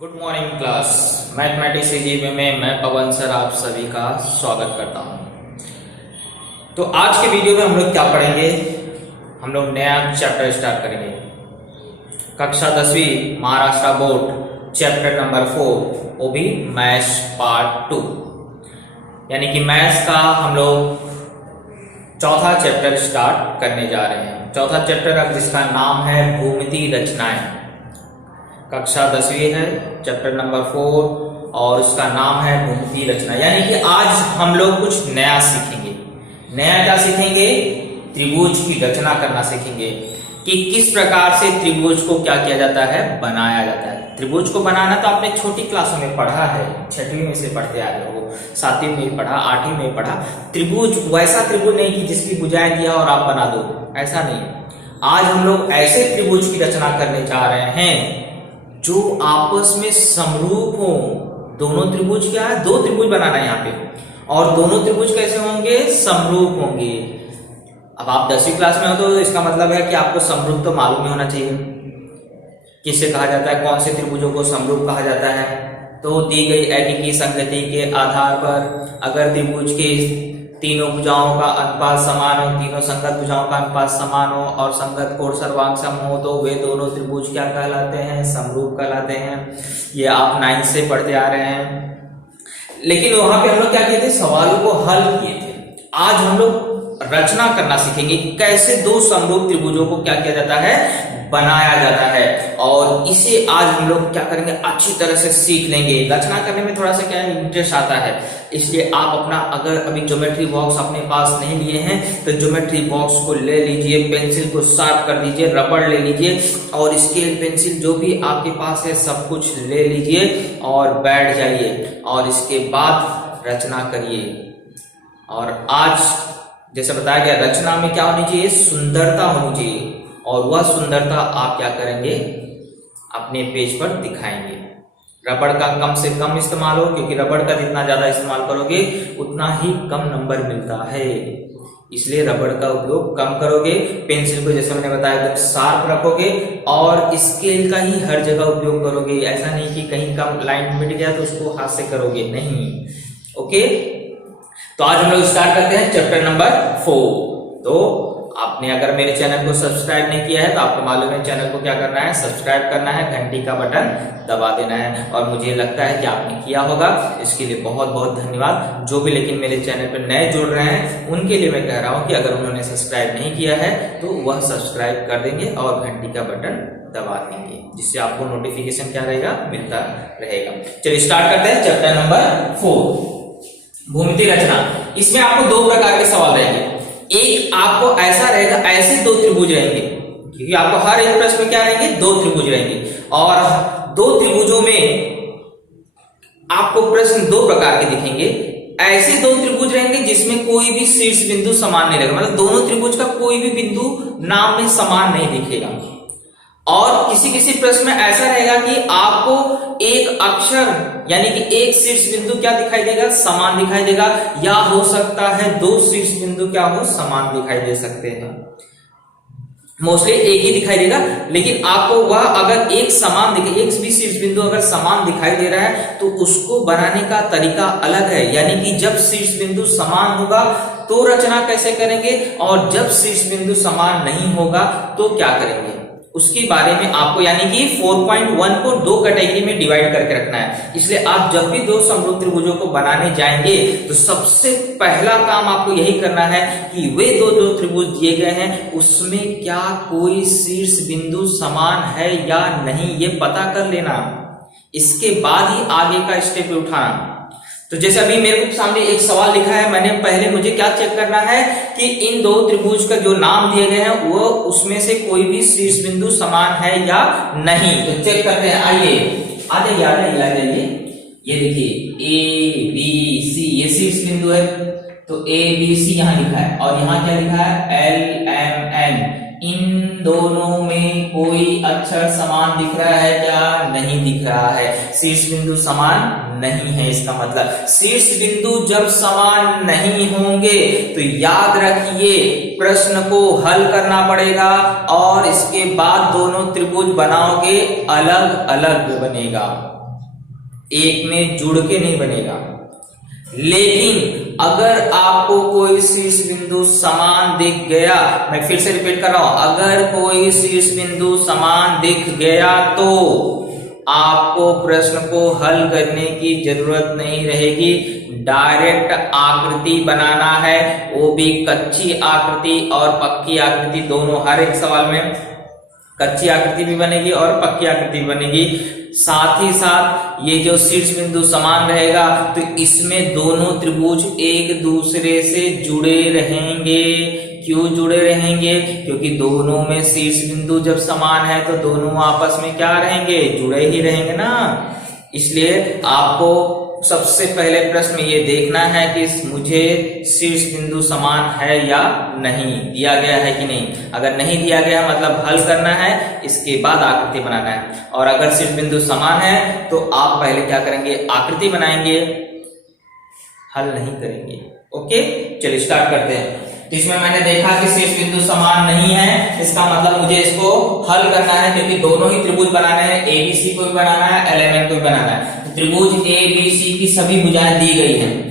Good morning class. Mathematics GB में मैं पवन sir आप सभी का स्वागत करता हूं। तो आज के वीडियो में हम लोग क्या पढ़ेंगे, हम लोग नया चैप्टर स्टार्ट करेंगे। कक्षा 10वीं महाराष्ट्र बोर्ड चैप्टर नंबर 4, वो भी मैथ्स पार्ट 2, यानी कि मैथ्स का हम लोग चौथा चैप्टर स्टार्ट करने जा रहे हैं। चौथा चैप्टर जिसका नाम है भूमिति रचनाएं। कक्षा 10वीं है, चैप्टर नंबर 4 और उसका नाम है भूमिति रचना। यानी कि आज हम लोग कुछ नया सीखेंगे। नया क्या सीखेंगे? त्रिभुज की रचना करना सीखेंगे कि किस प्रकार से त्रिभुज को क्या किया जाता है, बनाया जाता है। त्रिभुज को बनाना तो आपने छोटी क्लासों में पढ़ा है, 6वीं में से पढ़ते आ रहे हो, 7वीं में पढ़ा, 8वीं में पढ़ा। त्रिभुज वैसा त्रिभुज नहीं कि जिसकी भुजाएं दिया और आप बना दो, ऐसा नहीं। आज हम लोग ऐसे त्रिभुज की रचना करने जा रहे हैं जो आपस में समरूप हो। दोनों त्रिभुज क्या है? दो त्रिभुज बनाना है यहाँ पे, और दोनों त्रिभुज कैसे होंगे? समरूप होंगे। अब आप 10वीं क्लास में हो तो इसका मतलब है कि आपको समरूप तो मालूम ही होना चाहिए। किसे कहा जाता है, कौन से त्रिभुजों को समरूप कहा जाता है? तो दी गई एकीकी संगति के आधार पर अगर त्रिभुज के तीनों भुजाओं का अनुपात समान हो, तीनों संगत भुजाओं का अनुपात समान हो और संगत कोण सर्वांग सम हो, तो वे दोनों त्रिभुज क्या कहलाते हैं? समरूप कहलाते हैं। ये आप 9th से पढ़ते आ रहे हैं। लेकिन वहां पे हम लोग क्या किए थे? सवालों को हल किए थे। आज हम लोग रचना करना सीखेंगे, कैसे दो समरूप त्रिभुजों को क्या किया जाता है, बनाया जाता है। और इसे आज हम लोग क्या करेंगे, अच्छी तरह से सीख लेंगे। रचना करने में थोड़ा सा क्या इंटरेस्ट आता है, इसलिए आप अपना अगर अभी ज्योमेट्री बॉक्स अपने पास नहीं लिए हैं तो ज्योमेट्री बॉक्स को ले लीजिए, पेंसिल को शार्प कर दीजिए, रबड़ ले लीजिए और स्केल पेंसिल जो भी आपके पास है सब कुछ ले लीजिए और बैठ जाइए और इसके बाद रचना करिए। और आज जैसे बताया गया, रचना में क्या होनी चाहिए? सुंदरता होनी चाहिए। और वह सुंदरता आप क्या करेंगे? अपने पेज पर दिखाएंगे। रबड़ का कम से कम इस्तेमाल हो, क्योंकि रबड़ का जितना ज्यादा इस्तेमाल करोगे उतना ही कम नंबर मिलता है, इसलिए रबड़ का उपयोग कम करोगे। पेंसिल को जैसे मैंने बताया एकदम शार्प रखोगे और स्केल का ही हर जगह उपयोग करोगे। ऐसा नहीं कि कहीं कम लाइन मिट गया तो उसको हाथ से करोगे, नहीं। ओके, तो आज हम लोग स्टार्ट करते हैं चैप्टर नंबर 4। तो आपने अगर मेरे चैनल को सब्सक्राइब नहीं किया है तो आपको मालूम है चैनल को क्या करना है, सब्सक्राइब करना है, घंटी का बटन दबा देना है। और मुझे लगता है कि आपने किया होगा, इसके लिए बहुत बहुत धन्यवाद। जो भी लेकिन मेरे चैनल पर नए जुड़ रहे हैं उनके लिए मैं कह रहा हूं कि अगर उन्होंने सब्सक्राइब नहीं किया है तो वह सब्सक्राइब कर देंगे और घंटी का बटन दबा देंगे, जिससे आपको नोटिफिकेशन क्या रहेगा, मिलता रहेगा। चलिए स्टार्ट करते हैं चैप्टर नंबर 4, भूमिति रचना। इसमें आपको दो प्रकार के सवाल रहेंगे। एक आपको ऐसा रहेगा, ऐसे दो त्रिभुज रहेंगे, क्योंकि आपको हर एक प्रश्न में क्या रहेंगे, दो त्रिभुज रहेंगे। और दो त्रिभुजों में आपको प्रश्न दो प्रकार के दिखेंगे। ऐसे दो त्रिभुज रहेंगे जिसमें कोई भी शीर्ष बिंदु समान नहीं रहेगा, मतलब दोनों त्रिभुज का कोई भी बिंदु नाम में समान नहीं दिखेगा। और किसी किसी प्रश्न में ऐसा रहेगा कि आपको एक अक्षर यानी कि एक शीर्ष बिंदु क्या दिखाई देगा, समान दिखाई देगा, या हो सकता है दो शीर्ष बिंदु क्या हो, समान दिखाई दे सकते हैं। मोस्टली एक ही दिखाई देगा, लेकिन आपको वह अगर एक समान दिखे, एक भी शीर्ष बिंदु अगर समान दिखाई दे रहा है तो उसको बनाने का तरीका अलग है। यानी कि जब शीर्ष बिंदु समान होगा तो रचना कैसे करेंगे, और जब शीर्ष बिंदु समान नहीं होगा तो क्या करेंगे, उसके बारे में आपको यानी कि 4.1 को दो कैटेगरी में डिवाइड करके रखना है। इसलिए आप जब भी दो समरूप त्रिभुजों को बनाने जाएंगे तो सबसे पहला काम आपको यही करना है कि वे दो त्रिभुज दिए गए हैं उसमें क्या कोई शीर्ष बिंदु समान है या नहीं, ये पता कर लेना। इसके बाद ही आगे का स्टेप उठाना। तो जैसे अभी मेरे को सामने एक सवाल लिखा है, मैंने पहले मुझे क्या चेक करना है कि इन दो त्रिभुज का जो नाम दिए गए हैं वो उसमें से कोई भी शीर्ष बिंदु समान है या नहीं। तो चेक करते हैं, आइए आ जाइए। ये देखिए A B C ये शीर्ष बिंदु है, तो A B C यहाँ लिखा है और यहाँ क्या लिखा है L M N। इन दोनों में कोई अक्षर समान दिख रहा है क्या? नहीं दिख रहा है। शीर्ष बिंदु समान नहीं है। इसका मतलब शीर्ष बिंदु जब समान नहीं होंगे तो याद रखिए प्रश्न को हल करना पड़ेगा और इसके बाद दोनों त्रिभुज बनाओगे अलग अलग बनेगा। एक में जुड़ के नहीं बनेगा। लेकिन अगर आपको कोई शीर्ष बिंदु समान दिख गया, मैं फिर से रिपीट कर रहा हूं, अगर कोई शीर्ष बिंदु समान दिख गया तो आपको प्रश्न को हल करने की जरूरत नहीं रहेगी, डायरेक्ट आकृति बनाना है, वो भी कच्ची आकृति और पक्की आकृति दोनों। हर एक सवाल में कच्ची आकृति भी बनेगी और पक्की आकृति भी बनेगी। साथ ही साथ ये जो शीर्ष बिंदु समान रहेगा तो इसमें दोनों त्रिभुज एक दूसरे से जुड़े रहेंगे। क्यों जुड़े रहेंगे? क्योंकि दोनों में शीर्ष बिंदु जब समान है तो दोनों आपस में क्या रहेंगे? जुड़े ही रहेंगे ना। इसलिए आपको सबसे पहले प्रश्न में ये देखना है कि मुझे शीर्ष बिंदु समान है या नहीं, दिया गया है कि नहीं। अगर नहीं दिया गया मतलब हल करना है, इसके बाद आकृति बनाना है। और अगर शीर्ष बिंदु समान है तो आप पहले क्या करेंगे? आकृति बनाएंगे, हल नहीं करेंगे। ओके, चलिए स्टार्ट करते हैं। तो इसमें मैंने देखा कि शीर्ष बिंदु समान नहीं है, इसका मतलब मुझे इसको हल करना है, क्योंकि दोनों ही त्रिभुज बनाने हैं। एबीसी को भी बनाना है, एलएमएन को भी बनाना है। तो त्रिभुज एबीसी की सभी भुजाएं दी गई हैं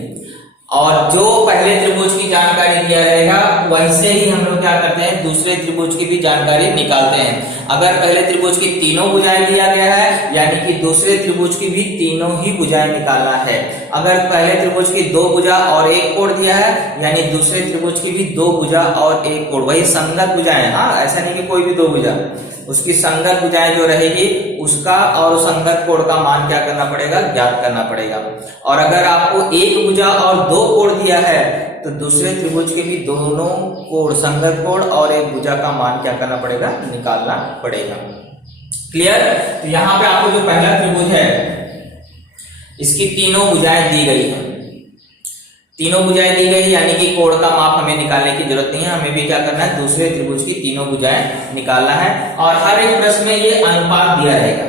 और जो पहले त्रिभुज की जानकारी दिया रहेगा वैसे ही हम लोग क्या करते हैं? दूसरे त्रिभुज की भी जानकारी निकालते हैं। अगर पहले त्रिभुज की तीनों भुजाएं दिया गया है यानी कि दूसरे त्रिभुज की भी तीनों ही भुजाएं निकालना है। अगर पहले त्रिभुज की दो भुजा और एक कोण दिया है यानी दूसरे त्रिभुज की भी दो भुजा और एक कोण, वही संगत भुजाएं। हाँ, ऐसा नहीं कि कोई भी दो भुजा, उसकी संगत भुजाएं जो रहेगी उसका और संगत कोण का मान क्या करना पड़ेगा? ज्ञात करना पड़ेगा। और अगर आपको एक भुजा और दो कोण दिया है तो दूसरे त्रिभुज के भी दोनों कोण, संगत कोण और एक भुजा का मान क्या करना पड़ेगा? निकालना पड़ेगा। क्लियर? तो यहाँ पे आपको जो पहला त्रिभुज है इसकी तीनों भुजाएं दी गई है। तीनों भुजाएं दी गई यानी कि कोण का माप हमें निकालने की जरूरत नहीं है, हमें भी क्या करना है? दूसरे त्रिभुज की तीनों भुजाएं निकालना है। और हर एक प्रश्न में ये अनुपात दिया रहेगा।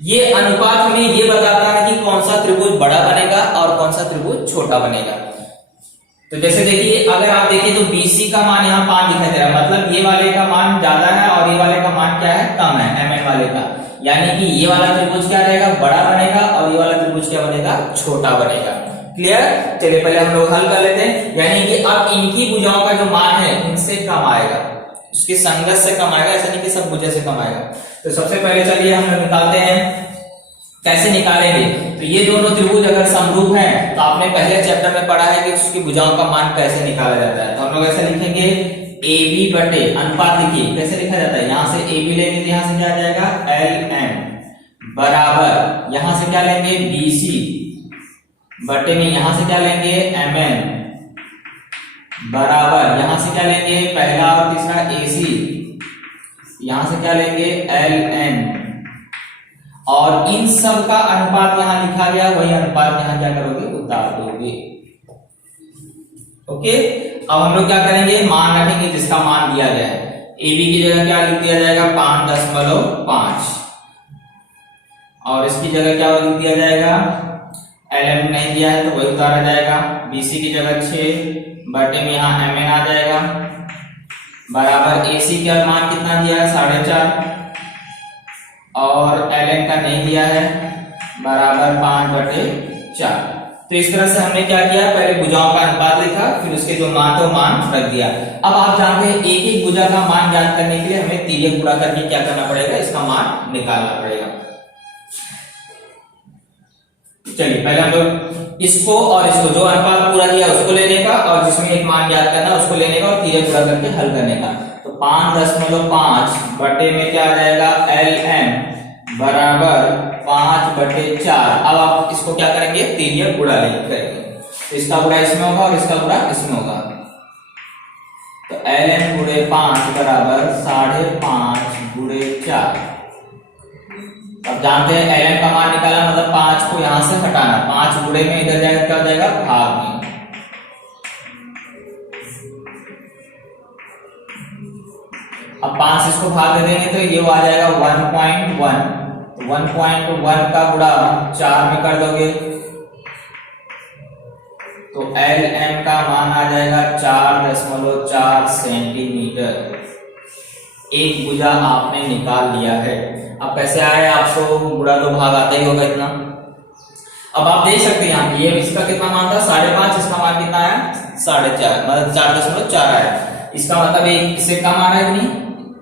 ये अनुपात हमें ये बताता है कि कौन सा त्रिभुज बड़ा बनेगा और कौन सा त्रिभुज छोटा बनेगा। तो जैसे देखिए, अगर आप देखिए तो BC का मान यहाँ 5 दिखाई दे रहा है, मतलब ये वाले का मान ज्यादा है और ये वाले का मान क्या है? कम है, MN वाले का। यानी कि ये वाला त्रिभुज क्या रहेगा? बड़ा बनेगा और ये वाला त्रिभुज क्या बनेगा? छोटा बनेगा। क्लियर? चलिए पहले हम लोग हल कर लेते हैं। यानी कि अब इनकी भुजाओं का जो मान है इनसे कम आएगा, उसकी संगत से कम आएगा, ऐसा नहीं कि सब भुजा से कम आएगा। तो सबसे पहले चलिए हम लोग निकालते हैं। कैसे निकालेंगे? तो ये दोनों त्रिभुज अगर समरूप हैं तो आपने पहले चैप्टर में पढ़ा है कि उसकी भुजाओं का मान कैसे निकाला जाता है। तो हम लोग ऐसे लिखेंगे, AB बटे अनुपात। लिखिए कैसे लिखा जाता है। यहां से AB लेंगे तो यहां से क्या आ जाएगा? LM बराबर, यहां से क्या लेंगे? BC बटे में यहां से क्या लेंगे? MN बराबर, यहां से क्या लेंगे? पहला और तीसरा AC, यहां से क्या लेंगे? LN। और इन सब का अनुपात यहां लिखा गया, वही अनुपात यहां क्या करोगे? उतार दोगे। ओके, अब हम लोग क्या करेंगे? मान रखेंगे जिसका मान दिया गया है। AB की जगह क्या लिख दिया जाएगा? 5.5 और इसकी जगह क्या लिख दिया जाएगा? LM नहीं दिया है तो वही उतारा जाएगा। BC की जगह 6 बटे में यहाँ MN आ जाएगा बराबर AC का मान कितना दिया है? 4.5 और LN का नहीं दिया है बराबर 5/4। तो इस तरह से हमने क्या किया? पहले भुजाओं का अनुपात लिखा, फिर उसके जो मान तो मान रख दिया। अब आप जानते हैं एक एक भुजा का मान ज्ञात करने के लिए हमें तिर्यक गुणा करके क्या करना पड़ेगा? इसका मान निकालना पड़ेगा। चलिए पहले हम लोग इसको और इसको, जो अनुपात पूरा दिया उसको लेने का और जिसमें एक मान ज्ञात करना उसको लेने का और तिर्यक गुणा करके हल करने का। तो 5.5 बटे में क्या आ जाएगा? LM बराबर 5/4। अब आप इसको क्या करेंगे? तिर्यक गुणा करेंगे। तो इसका गुणा इसमें होगा और इसका गुणा इसमें होगा। तो LM गुणे 5 बराबर 5.5 गुणे 4। अब जानते हैं LM का मान निकाला मतलब 5 को यहां से हटाना। 5 गुणे में इधर जाएगा, क्या हो जाएगा? भाग में। अब 5 से इसको भाग दे देंगे तो ये आ जाएगा 1.1। तो 1.1 का गुणा 4 में कर दोगे तो LM का मान आ जाएगा 4.4 सेंटीमीटर। एक भुजा आपने निकाल लिया है। अब कैसे आए? आपको गुणा तो भाग आता ही होगा इतना, अब आप देख सकते हैं यहाँ पे ये इसका कितना मान था 5.5, इसका मान कितना आया 4.5, मतलब 4.4 आया। इसका मतलब एक इससे कम आ रहा है नहीं,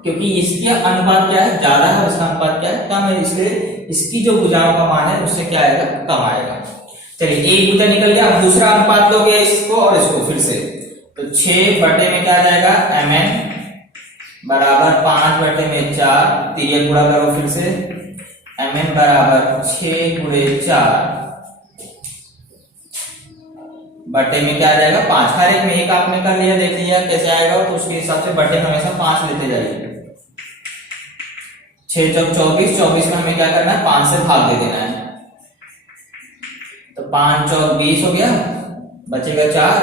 क्योंकि इसके अनुपात क्या है ज्यादा है, उसका अनुपात क्या है कम है, इसलिए इसकी जो भुजाओं का मान है उससे क्या आएगा कम आएगा। चलिए एक भुजा निकल गया। अब दूसरा अनुपात लोगे इसको और इसको फिर से, तो 6 बटे में क्या आ जाएगा mn बराबर 5 बटे में 4, तिर्यक गुणा करो फिर से, mn बराबर 6 गुणे 4 बटे में क्या आ जाएगा 5। हर एक में एक आपने कर लिया, देख लिया कैसे आएगा, तो उसके हिसाब से बटे में हमेशा 5 लेते जाइए। 6 चौक 24, 24 में हमें क्या करना है 5 से भाग दे देना है, तो 5 चौक 20 हो गया, बचेगा 4,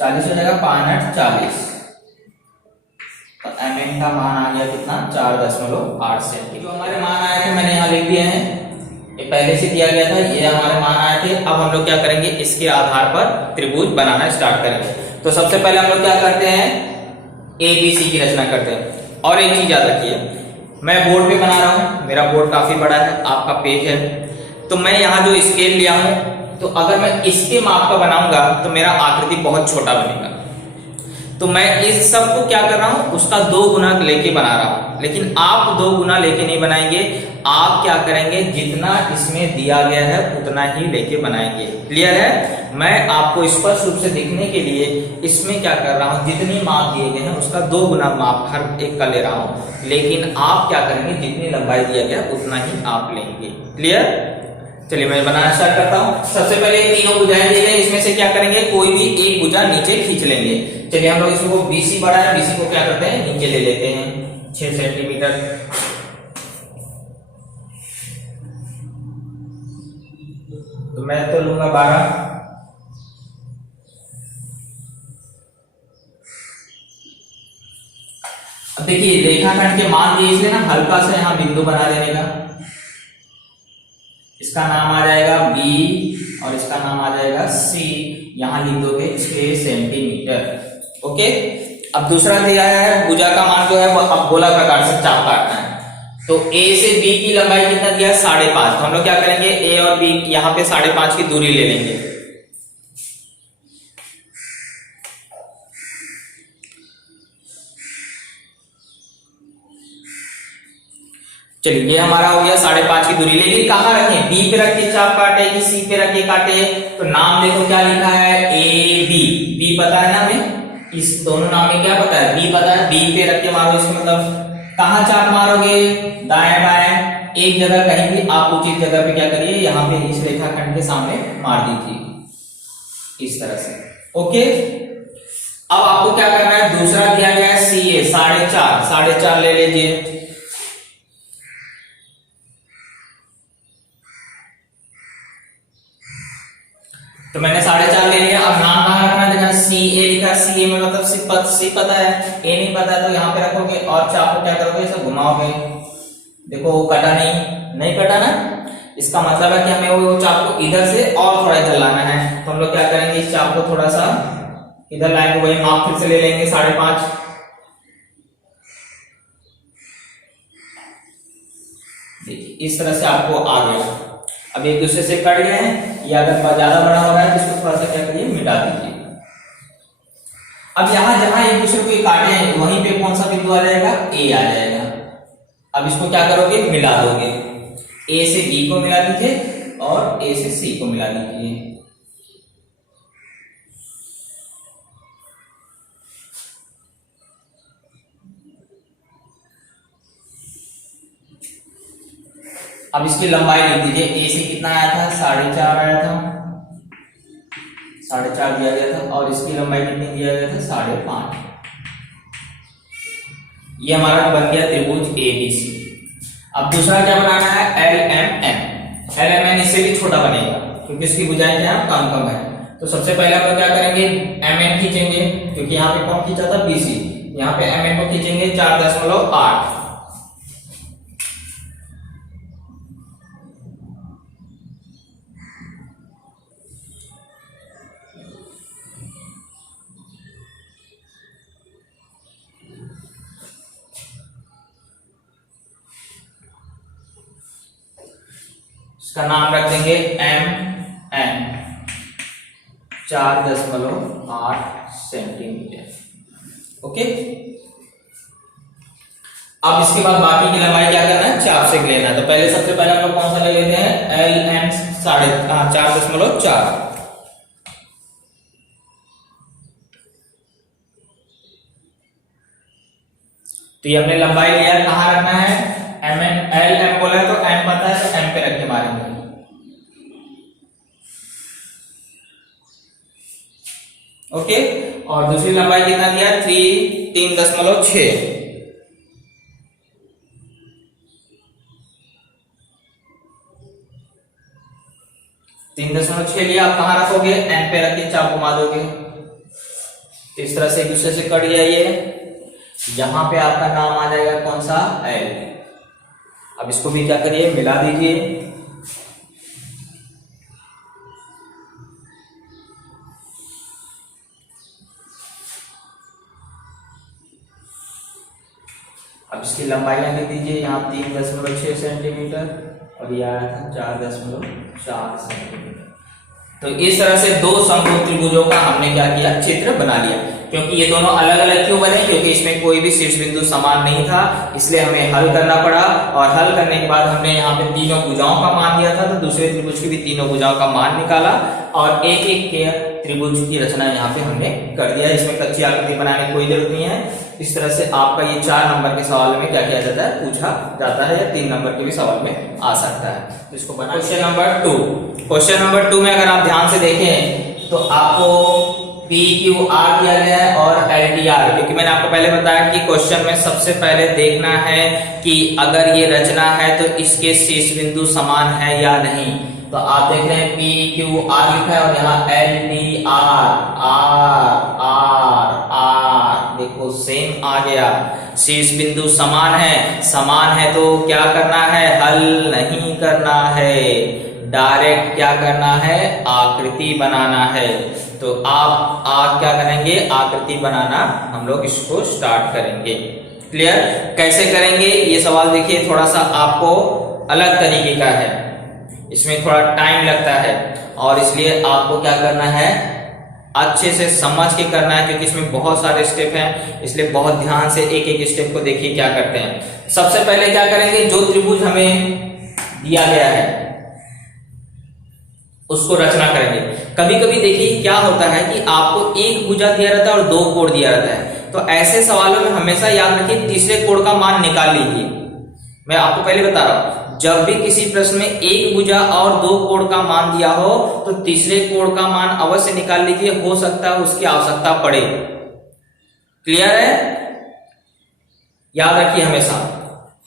40 हो जाएगा, 5 8 40, तो mn का मान आ गया कितना 4.8 सेंटीमीटर। जो हमारे मान आए थे मैंने यहाँ लिख दिए हैं, ये पहले से दिया गया था, ये हमारे मान आए थे। अब हम लोग क्या करेंगे इसके आधार पर त्रिभुज बनाना स्टार्ट करेंगे। तो सबसे पहले हम लोग क्या करते हैं ABC की रचना करते हैं। और एक चीज याद रखिए, मैं बोर्ड पे बना रहा हूँ, मेरा बोर्ड काफी बड़ा है, आपका पेज है, तो मैं यहाँ जो स्केल लिया हूँ, तो अगर मैं इसके माप का बनाऊंगा तो मेरा आकृति बहुत छोटा बनेगा। तो मैं इस सब को क्या कर रहा हूं उसका 2 गुना लेके बना रहा हूं, लेकिन आप 2 गुना लेके नहीं बनाएंगे, आप क्या करेंगे जितना इसमें दिया गया है उतना ही लेके बनाएंगे। क्लियर है? मैं आपको स्पष्ट रूप से दिखने के लिए इसमें क्या कर रहा हूं, जितनी माप दिए गए हैं उसका 2 गुना माप हर एक का ले रहा हूं, लेकिन आप क्या करेंगे जितनी लंबाई दिया गया उतना ही आप लेंगे। क्लियर? चलिए मैं बनाना स्टार्ट करता हूं। सबसे पहले तीनों भुजाएं दी गई, इसमें से क्या करेंगे कोई भी एक भुजा नीचे खींच लेंगे। चलिए हम लोग इसको BC बड़ा है, BC को क्या करते हैं नीचे ले लेते हैं 6 सेंटीमीटर। तो मैं तो लूंगा 12। अब देखिए रेखाखंड के मान दिए इसलिए ना हल्का सा यहाँ बिंदु बना देने का, इसका नाम आ जाएगा B और इसका नाम आ जाएगा C, यहां लिख दोगे 6 सेंटीमीटर। ओके, अब दूसरा दिया है भुजा का मान जो है वो अब गोला प्रकार से चाप काटना है, तो A से B की लंबाई कितना दिया है 5.5, तो हम लोग क्या करेंगे A और B यहाँ पे 5.5 की दूरी ले लेंगे। चलिए ये हमारा हो गया 5.5 की दूरी, लेकिन कहाँ रखें B पे रख के चाप काटे कि C पे रख के काटे, तो नाम देखो क्या लिखा है AB, B पता है ना हमें, इस दोनों नाम में क्या पता है B पता है, B पे रख के मारो, इसको मतलब कहाँ चाप मारोगे दाएं बाएं, एक जगह कहीं भी आप उचित जगह पे क्या करिए यहाँ पे इस रेखाखंड के सामने मार दीजिए इस तरह से। ओके, अब आपको क्या करना है, दूसरा दिया गया है CA 4.5 ले लीजिए। तो मैंने 4.5 ले लिया। अब नाम कहाँ रखना है, देखा CA लिखा है, CA में मतलब C पता है, A नहीं पता है, तो यहाँ पे रखोगे और चाप को क्या करोगे इसे घुमाओगे, देखो वो कटा नहीं कटा ना, इसका मतलब है कि हमें वो चाप को इधर से और थोड़ा इधर लाना है, तो हम लोग क्या करेंगे इस चाप को थोड़ा सा इधर लाएंगे, वही माप फिर से ले लेंगे 5.5। देखिए इस तरह से आपको आ गया। अब एक दूसरे से कट गए हैं, या अगर ज्यादा बड़ा हो रहा है तो इसको थोड़ा सा क्या करिए मिटा दीजिए। अब यहाँ जहां एक दूसरे को काटे हैं वहीं पे कौन सा बिंदु आ जाएगा A आ जाएगा। अब इसको क्या करोगे मिला दोगे, A से B को मिला दीजिए और A से C को मिला दीजिए। अब इसकी लंबाई लिख दीजिए, A से कितना आया था 4.5 आया था, 4.5 दिया गया था, और इसकी लंबाई कितनी दिया गया था 5.5। ये हमारा बन गया त्रिभुज ABC। अब दूसरा क्या बनाना है LMN इससे भी छोटा बनेगा क्योंकि इसकी भुजाएं क्या है कम है। तो सबसे पहले हम लोग क्या करेंगे MN खींचेंगे, क्योंकि यहाँ पे कौन खींचा था BC, यहाँ पे MN को खींचेंगे 4.8। इसका नाम रख देंगे M एन 4.8 सेंटीमीटर। ओके, अब इसके बाद बाकी की लंबाई क्या करना है, चाप से लेना है। तो पहले सबसे पहले हम लोग कौन सा ले लेते हैं, एल एन 4.4। तो ये हमने लंबाई लिया, कहां रखना है, एम एन, एल एम बोला है तो एम पता है तो एम पे रख के मारेंगे। ओके, और दूसरी लंबाई कितना दिया, 3.6। तीन दशमलव 6 लिया, आप कहां रखोगे, एन पे रख के चाप घुमा दोगे। इस तरह से एक दूसरे से कट जाइए, यहां पे आपका नाम आ जाएगा कौन सा, एल। अब इसको भी क्या करिए, मिला दीजिए। अब इसकी लंबाइयां लिख दीजिए, यहाँ 3.6 सेंटीमीटर और यह आया था 4.4 सेंटीमीटर। तो इस तरह से दो समकोण त्रिभुजों का हमने क्या किया, चित्र बना लिया। क्योंकि ये दोनों अलग अलग क्यों बने, क्योंकि इसमें कोई भी शीर्ष बिंदु समान नहीं था, इसलिए हमें हल करना पड़ा। और हल करने के बाद हमने यहाँ पे तीनों भुजाओं का मान दिया था, तो दूसरे त्रिभुज की भी तीनों भुजाओं का मान निकाला और एक एक के त्रिभुज की रचना यहाँ पे हमने कर दिया। इसमें कच्ची आकृति बनाने की कोई जरूरत नहीं है। इस तरह से आपका ये 4 नंबर के सवाल में क्या किया जाता है, पूछा जाता है, या 3 नंबर के भी सवाल में आ सकता है। तो इसको बना। क्वेश्चन नंबर 2, क्वेश्चन नंबर 2 में अगर आप ध्यान से देखें तो आपको पी क्यू आर दिया गया है और एल डी आर, क्योंकि मैंने आपको पहले बताया कि क्वेश्चन में सबसे पहले देखना है कि अगर ये रचना है तो इसके शीर्ष बिंदु समान है या नहीं। तो आप देख रहे हैं पी क्यू आर लिखा है और यहाँ L D R, R R R, देखो सेम आ गया। शीर्ष बिंदु समान है तो क्या करना है, हल नहीं करना है, डायरेक्ट क्या करना है, आकृति बनाना है। तो आप क्या करेंगे, आकृति बनाना हम लोग इसको स्टार्ट करेंगे। क्लियर, कैसे करेंगे ये सवाल देखिए, थोड़ा सा आपको अलग तरीके का है, इसमें थोड़ा टाइम लगता है और इसलिए आपको क्या करना है, अच्छे से समझ के करना है, क्योंकि इसमें बहुत सारे स्टेप हैं, इसलिए बहुत ध्यान से एक एक स्टेप को देखिए क्या करते हैं। सबसे पहले क्या करेंगे, जो त्रिभुज हमें दिया गया है उसको रचना करेंगे। कभी कभी देखिए क्या होता है कि आपको एक भुजा दिया रहता है और 2 कोण दिया रहता है, तो ऐसे सवालों में हमेशा याद रखिए तीसरे कोण का मान निकाल लीजिए। मैं आपको पहले बता रहा हूं, जब भी किसी प्रश्न में एक भुजा और 2 कोण का मान दिया हो तो तीसरे कोण का मान अवश्य निकाल लीजिए, हो सकता है उसकी आवश्यकता पड़े। क्लियर है, याद रखिए हमेशा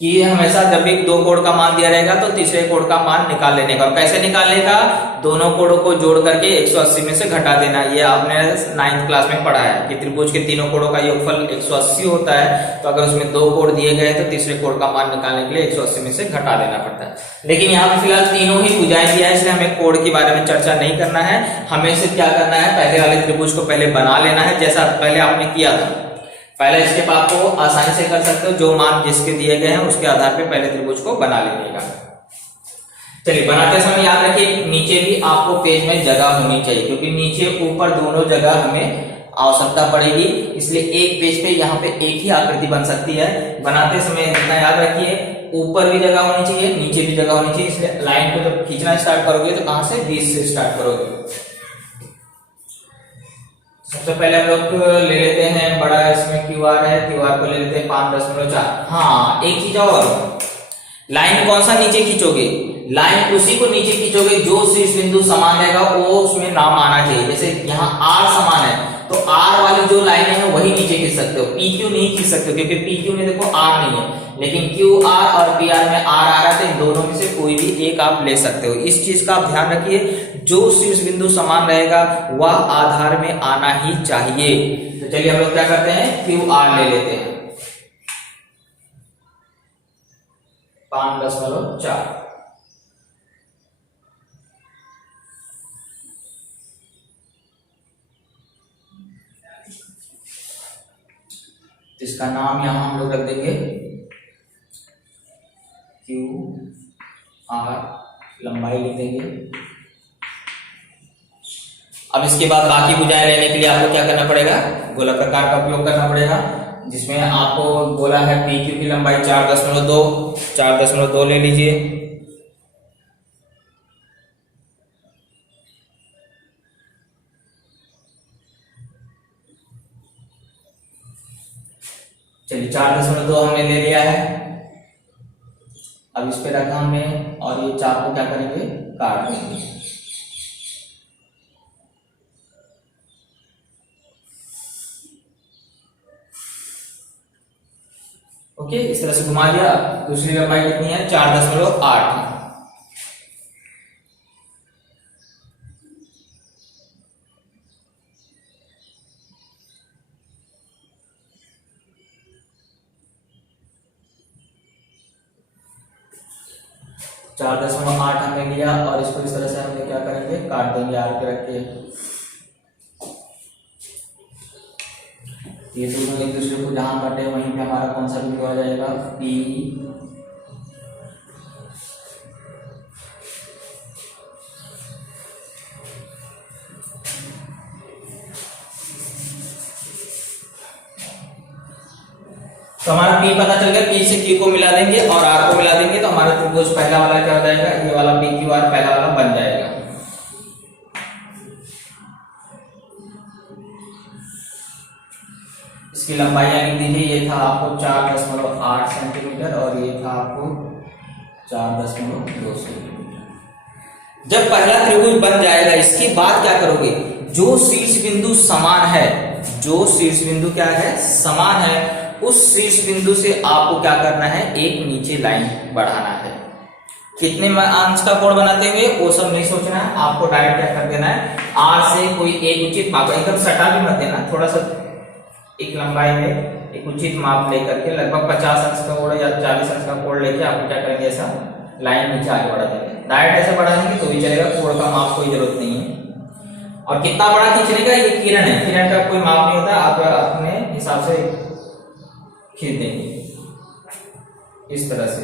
कि हमेशा जब भी 2 कोण का मान दिया रहेगा तो तीसरे कोण का मान निकाल लेने का। और कैसे निकालने का, दोनों कोणों को जोड़ करके 180 में से घटा देना। ये आपने 9th क्लास में पढ़ा है कि त्रिभुज के तीनों कोणों का योगफल 180 होता है, तो अगर उसमें 2 कोण दिए गए तो तीसरे कोण का मान निकालने के लिए 180 में से घटा देना पड़ता है। लेकिन यहाँ पे फिलहाल तीनों ही भुजाएं दिया है, इसलिए हमें कोण के बारे में चर्चा नहीं करना है। हमें सिर्फ क्या करना है, पहले वाले त्रिभुज को पहले बना लेना है, जैसा पहले आपने किया था। पहले स्टेप आपको आसानी से कर सकते हो, जो मान जिसके दिए गए हैं उसके आधार पे पहले त्रिभुज को बना लेने का। चलिए, बनाते समय याद रखिए नीचे भी आपको पेज में जगह होनी चाहिए, क्योंकि नीचे ऊपर दोनों जगह हमें आवश्यकता पड़ेगी, इसलिए एक पेज पे यहाँ पे एक ही आकृति बन सकती है। बनाते समय इतना याद रखिए, ऊपर भी जगह होनी चाहिए, नीचे भी जगह होनी चाहिए, इसलिए लाइन को जब खींचना स्टार्ट करोगे तो कहां से, बीच से स्टार्ट करोगे। सबसे पहले हम लोग ले लेते हैं बड़ा, इसमें क्यू आर है, क्यू आर को ले लेते हैं 5.4। हाँ, एक चीज और, लाइन कौन सा नीचे खींचोगे, लाइन उसी को नीचे खींचोगे जो शीर्ष बिंदु समान रहेगा वो उसमें नाम आना चाहिए। जैसे यहाँ आर समान है तो आर वाली जो लाइन है वही नीचे खींच सकते हो, पी क्यू नहीं खींच सकते, क्योंकि पी क्यू में देखो आर नहीं है, लेकिन क्यू आर और पी आर में आर आ रहा है, तो इन दोनों में से कोई भी एक आप ले सकते हो। इस चीज का आप ध्यान रखिए, जो शीर्ष बिंदु समान रहेगा वह आधार में आना ही चाहिए। तो चलिए हम लोग क्या करते हैं, क्यू आर ले लेते हैं 5.4। इसका नाम यहां हम लोग रख देंगे क्यू आर, लंबाई लिख देंगे अब इसके बाद बाकी भुजाएं लेने के लिए आपको क्या करना पड़ेगा, गोला प्रकार का उपयोग करना पड़ेगा, जिसमें आपको बोला है पी क्यू की लंबाई 4.2 ले लीजिए। चलिए 4.2 हमने ले लिया है। अब इस पे रखा हमने और ये 4 को क्या करेंगे, काट देंगे। ओके, इस तरह से घुमा दिया। दूसरी लंबाई कितनी है, 4.8। चार 4.8 हमने लिया और इसको इस तरह से हमने क्या करेंगे, काट देंगे आर पे रख के। ये दोनों एक दूसरे को जहां काटे वहीं पे हमारा कौन सा बिंदु आ जाएगा, पी। तो हमारा पी पता चल गया, पी से क्यू को मिला देंगे और आर को मिला देंगे तो हमारा त्रिभुज पहला वाला क्या हो जाएगा, ये वाला पी क्यू आर पहला वाला बन जाएगा। इसकी लंबाई यानी दीजिए, ये था आपको 4.8 सेंटीमीटर और ये था आपको 4.2 सेंटीमीटर। जब पहला त्रिभुज बन जाएगा इसके बाद क्या करोगे, जो शीर्ष बिंदु समान है, जो शीर्ष बिंदु क्या है, समान है, उस शीर्ष बिंदु से आपको क्या करना है, एक नीचे लाइन बढ़ाना है। कितने अंश का कोण बनाते हुए वो सब नहीं सोचना है, आपको डायरेक्ट क्या कर देना है, आर से कोई एक उचित माप, एकदम सटा भी मत देना, थोड़ा सा एक लंबाई में एक उचित माप लेकर के लगभग 50 अंश का कोण या 40 अंश का कोण लेके आपको क्या करेंगे, ऐसा लाइन नीचे आगे बढ़ा देंगे। डायरेक्ट ऐसे बढ़ा देंगे तो भी चलेगा, कोण का माप कोई जरूरत नहीं है। और कितना बड़ा खींचने का, ये किरण है, किरण का कोई माप नहीं होता, आप अपने हिसाब से खींच देंगे इस तरह से।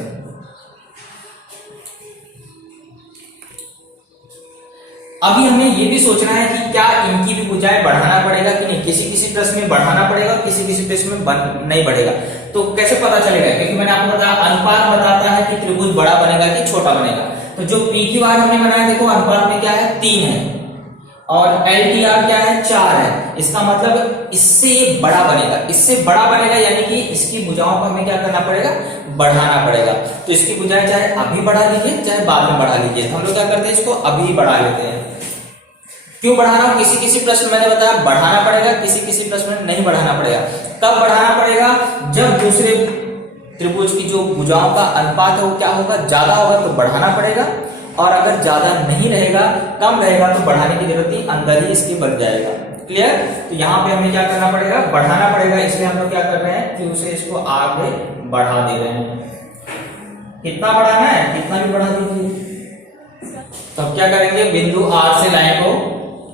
अभी हमें ये भी सोचना है कि क्या इनकी भी भुजाएं बढ़ाना पड़ेगा कि नहीं। किसी किसी प्रश्न में बढ़ाना पड़ेगा और किसी किसी प्रश्न में नहीं बढ़ेगा। तो कैसे पता चलेगा, क्योंकि मैंने आपको बताया अनुपात बताता है कि त्रिभुज बड़ा बनेगा कि छोटा बनेगा। तो जो पी क्यू आर हमने बनाया, देखो अनुपात में क्या है, 3 है और एल टी आर क्या है, 4 है। इसका मतलब इससे ये बड़ा बनेगा, इससे बड़ा बनेगा, यानी कि इसकी भुजाओं को हमें क्या करना पड़ेगा, बढ़ाना पड़ेगा। तो इसकी भुजाएं चाहे अभी बढ़ा लीजिए चाहे बाद में बढ़ा लीजिए, हम लोग क्या करते हैं, इसको अभी बढ़ा लेते हैं। क्यों बढ़ा रहा हूं, किसी किसी प्रश्न मैंने बताया बढ़ाना पड़ेगा, किसी किसी प्रश्न में नहीं बढ़ाना पड़ेगा। कब बढ़ाना पड़ेगा, जब दूसरे त्रिभुज की जो भुजाओं का अनुपात है वो क्या होगा, ज्यादा होगा तो बढ़ाना पड़ेगा, और अगर ज्यादा नहीं रहेगा, कम रहेगा तो बढ़ाने की जरूरत नहीं, अंदर ही इसके बन जाएगा। क्लियर। तो यहाँ पे हमें क्या करना पड़ेगा, बढ़ाना पड़ेगा। इसलिए हम लोग क्या कर रहे हैं, क्यू से इसको आगे बढ़ा दे रहे हैं। कितना बढ़ाना है, कितना भी बढ़ा दीजिए। तब क्या करेंगे, बिंदु आर से लाइन को,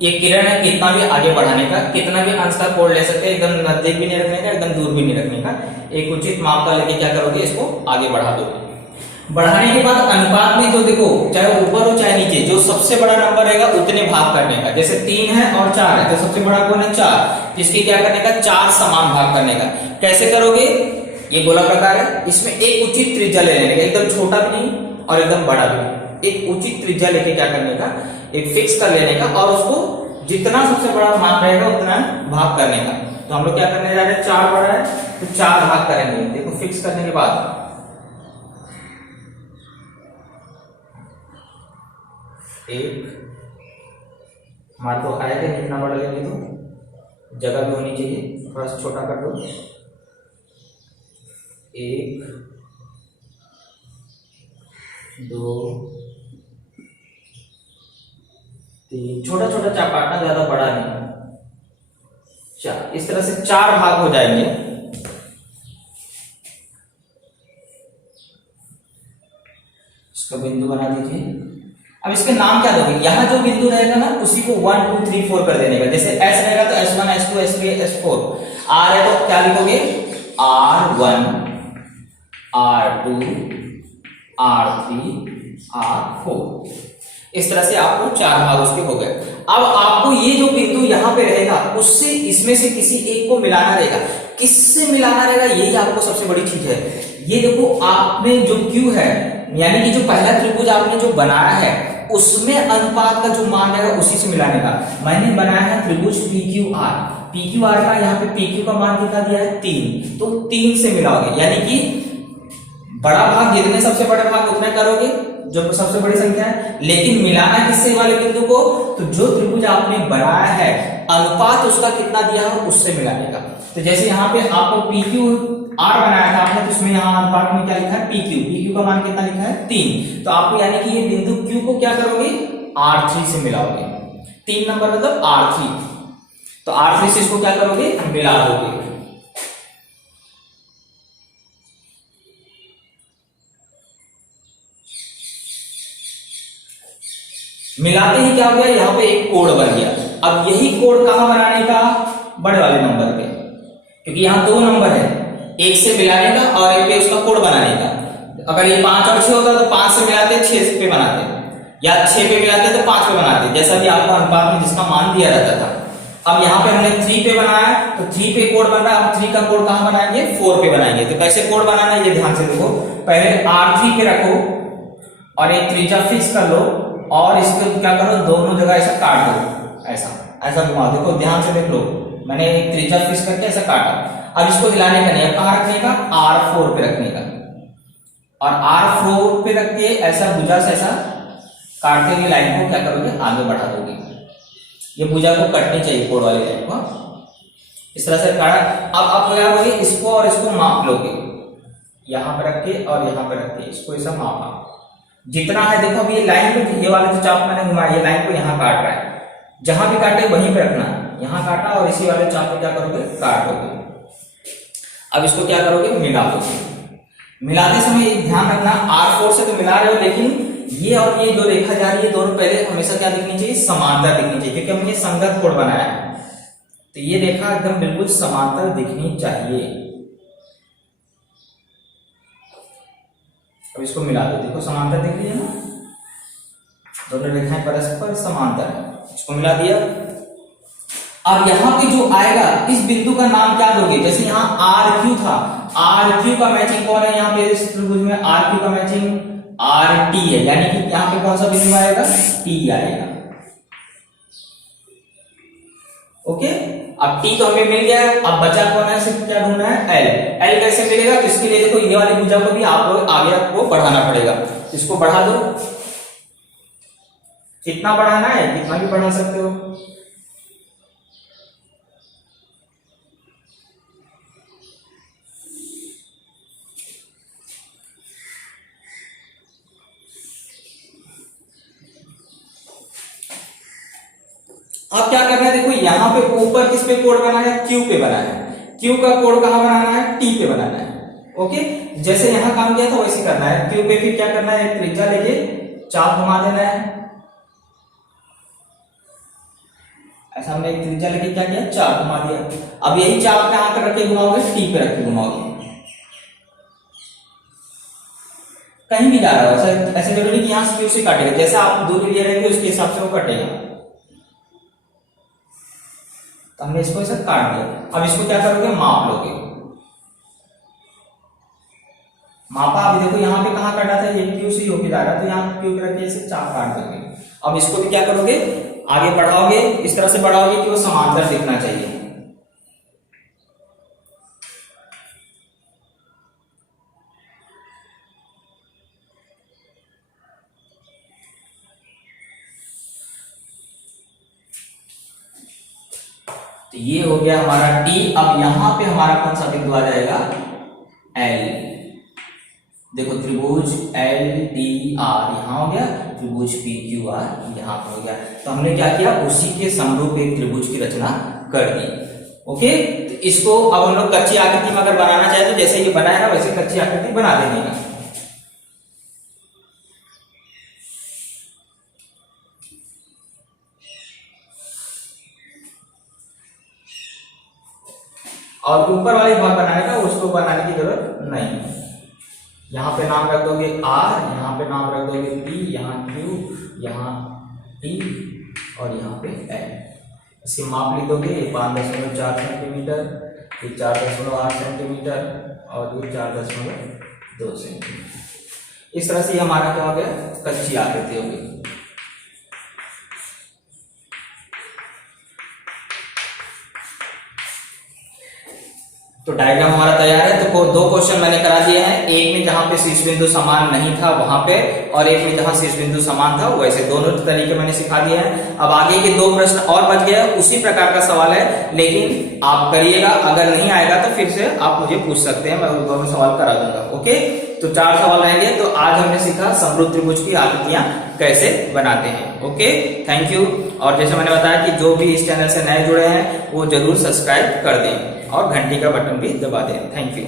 ये किरण है, कितना भी आगे बढ़ाने का, कितना भी अंश का कोण ले सकते हैं, एकदम नजदीक भी नहीं रखने का, एकदम दूर भी नहीं रखने का, एक उचित माप का लेके क्या करोगे, इसको आगे बढ़ा दोगे। बढ़ाने के बाद अनुपात में जो देखो, चाहे ऊपर हो चाहे नीचे, जो सबसे बड़ा नंबर रहेगा उतने भाग करने का। जैसे 3 है और 4 है, तो सबसे बड़ा कौन है, 4, इसके क्या करने का, 4 समान भाग करने का। कैसे करोगे, ये गोला प्रकार है, इसमें एक उचित त्रिज्या ले लेने का, एकदम छोटा भी नहीं और एकदम बड़ा भी नहीं, एक उचित त्रिज्या लेके क्या करने का, एक फिक्स कर लेने का, और उसको जितना सबसे बड़ा माप रहेगा उतना भाग करने का। तो हम लोग क्या करने जा रहे हैं, 4 बड़ा है तो 4 भाग करेंगे। देखो फिक्स करने के बाद 1 हमारे को आएगा, कितना बड़ा लेंगे तो जगह भी होनी चाहिए, थोड़ा सा छोटा कर दो। 1 2 3, छोटा छोटा चाप काटना, ज्यादा बड़ा नहीं। 4, इस तरह से 4 भाग हो जाएंगे। इसका बिंदु बना दीजिए। अब इसके नाम क्या दोगे, यहां जो बिंदु रहेगा ना उसी को 1 2 3 4 कर देने का। जैसे S रहेगा तो S1 S2 S3 S4, R है तो क्या लिखोगे, R1 R2 R3 R4। इस तरह से आपको 4 भाग उसके हो गए। अब आपको ये जो बिंदु यहाँ पे रहेगा उससे इसमें से किसी एक को मिलाना रहेगा। किससे मिलाना रहेगा, यही आपको सबसे बड़ी चीज है। ये देखो आपने जो Q है यानी कि जो पहला त्रिभुज आपने जो बनाया है उसमें अनुपात का जो मान रहेगा उसी से मिलाने का। मैंने बनाया है त्रिभुज PQR, PQR का यहाँ पे PQ का मान कितना दिया है 3, तो 3 से मिलाओगे यानी कि बड़ा भाग जितने सबसे बड़ा भाग उतने करोगे जो सबसे बड़ी संख्या है, लेकिन मिलाना किससे वाले बिंदु को, तो जो त्रिभुज आपने बनाया है अनुपात उसका कितना दिया हो उससे मिलाने का। तो जैसे यहाँ पे आपको PQR बनाया था आपने, तो इसमें यहाँ अनुपात में क्या लिखा है PQ का मान कितना लिखा है 3, तो आपको यानी कि ये बिंदु Q को क्या करोगे R3 से मिलाओगे। 3 नंबर मतलब R3, तो R3 से इसको क्या करोगे मिला दोगे। मिलाते ही क्या हो गया, यहाँ पे एक कोण बन गया। अब यही कोण कहां बनाने का, बड़े वाले नंबर पे, क्योंकि यहाँ 2 नंबर है, एक से मिलाने का और एक पे उसका कोण बनाने का। अगर ये 5 और 6 होता तो 5 से मिलाते 6 पे बनाते, या 6 पे मिलाते तो 5 पे बनाते, जैसा भी आपको अनुपात में जिसका मान दिया रहता था। अब यहाँ पे हमने 3 पे बनाया तो 3 पे कोण बन रहा है। अब 3 का कोण कहां बनाएंगे 4 पे बनाएंगे। तो कैसे कोण बनाना है ये ध्यान से देखो, पहले R3 पे रखो और एक त्रिज्या फिक्स कर लो और इसको क्या करो दोनों जगह ऐसा काट दो, ऐसा ऐसा घुमाओ। देखो ध्यान से देख लो, मैंने एक त्रिज्या फिक्स करके ऐसा काटा। अब इसको हिलाने का नहीं है, कहां रखने का R4 पे रखने का, और R4 पे रख के ऐसा भुजा से ऐसा काटते हुए लाइन को क्या करोगे आगे बढ़ा दोगे। ये भुजा को कटनी चाहिए कोण वाली लाइन को, इस तरह से काटा। अब क्या करोगे इसको और इसको माप लोगे, यहां पे रख के और यहां पे रख के इसको ऐसा मापा जितना है। देखो अभी ये लाइन को, ये वाला जो चाप मैंने घुमाया ये लाइन को यहाँ काट रहा है, जहां भी काटे वहीं पे रखना। यहाँ काटा और इसी वाले चाप पे क्या करोगे काट दोगे। अब इसको क्या करोगे मिला दोगे। मिलाते समय एक ध्यान रखना R4 से तो मिला रहे हो, लेकिन ये और ये जो रेखा जा रही है दोनों पहले हमेशा क्या दिखनी चाहिए समांतर दिखनी चाहिए, क्योंकि हमने संगत कोण बनाया है। तो ये रेखा एकदम बिल्कुल समांतर दिखनी चाहिए। अब इसको मिला दो, देखो समांतर दिख रही है ना, दोनों रेखाएं परस्पर समांतर है। इसको मिला दिया। अब यहाँ पे जो आएगा इस बिंदु का नाम क्या दोगे, जैसे यहाँ RQ था, RQ का मैचिंग कौन है यहाँ पे इस त्रिभुज में, RQ का मैचिंग RT है, यानी कि यहाँ पे कौन सा बिंदु आएगा T आएगा। ओके, अब T तो हमें मिल गया, अब बचा कौन है, सिर्फ क्या ढूंढना है L कैसे मिलेगा, तो इसके लिए देखो ये वाली भुजा को भी आप आगे आपको बढ़ाना पड़ेगा। इसको बढ़ा दो, कितना बढ़ाना है कितना भी बढ़ा सकते हो। अब क्या करना है, देखो यहाँ पे ऊपर किस पे कोण बना है Q पे बना है, Q का कोण कहां बनाना है T पे बनाना है। ओके, जैसे यहाँ काम किया था वैसे करना है। Q पे फिर क्या करना है, एक त्रिज्या लेके चाप घुमा देना है, ऐसा हमने एक त्रिज्या लेके क्या किया चाप घुमा दिया। अब यही चाप कहां पर रख के घुमाओगे, T पे रख के घुमाओगे, कहीं भी जा रहा है। ऐसा ऐसे जरूरी कि यहाँ Q से काटेगा, जैसे आप दूरी ले रहे थे उसके हिसाब से वो कटेगा। तो हमने इसको ऐसा काट दिया। अब इसको क्या करोगे माप लोगे, मापा। अभी देखो यहाँ पे कहाँ काटा था, ये Q से होके जा रहा है, तो यहाँ Q पे रख के इसे चाप काट दोगे। अब इसको भी क्या करोगे आगे बढ़ाओगे, इस तरह से बढ़ाओगे कि वो समांतर दिखना चाहिए। तो ये हो गया हमारा T। अब यहां पे हमारा कौन सा बिंदु आ जाएगा L। देखो त्रिभुज LDR यहां हो गया, त्रिभुज PQR यहां पे हो गया। तो हमने क्या किया, उसी के समरूप एक त्रिभुज की रचना कर दी। ओके, तो इसको अब हम लोग कच्ची आकृति में अगर बनाना चाहे तो जैसे ये बनाया ना वैसे कच्ची आकृति बना देंगे ना। और ऊपर वाले भाग बनाने का उसको बनाने की जरूरत नहीं। यहाँ पे नाम रख दोगे R, यहाँ पे नाम रख दोगे P, यहाँ Q, यहाँ T और यहाँ पे एन। इसकी माप लिख दोगे, ये 5.4 सेंटीमीटर, ये 4.8 सेंटीमीटर और ये 4.2 सेंटीमीटर। इस तरह से हमारा क्या हो गया, कच्ची आकृति हो गई। तो डायग्राम हमारा तैयार है। तो दो क्वेश्चन मैंने करा दिए हैं, एक में जहां पे शीर्ष बिंदु समान नहीं था वहां पे, और एक में जहां शीर्ष बिंदु समान था वैसे, दोनों तरीके मैंने सिखा दिए हैं। अब आगे के दो प्रश्न और बच गए, उसी प्रकार का सवाल है, लेकिन आप करिएगा, अगर नहीं आएगा तो फिर से आप मुझे पूछ सकते हैं, मैं वो दोनों सवाल करा दूंगा। ओके, तो 4 सवाल रहेंगे। तो आज हमने सीखा समरूप त्रिभुज की आकृतियां कैसे बनाते हैं। Okay, thank you. और जैसे मैंने बताया कि जो भी इस चैनल से नए जुड़े हैं वो जरूर सब्सक्राइब कर दें और घंटी का बटन भी दबा दें। Thank you.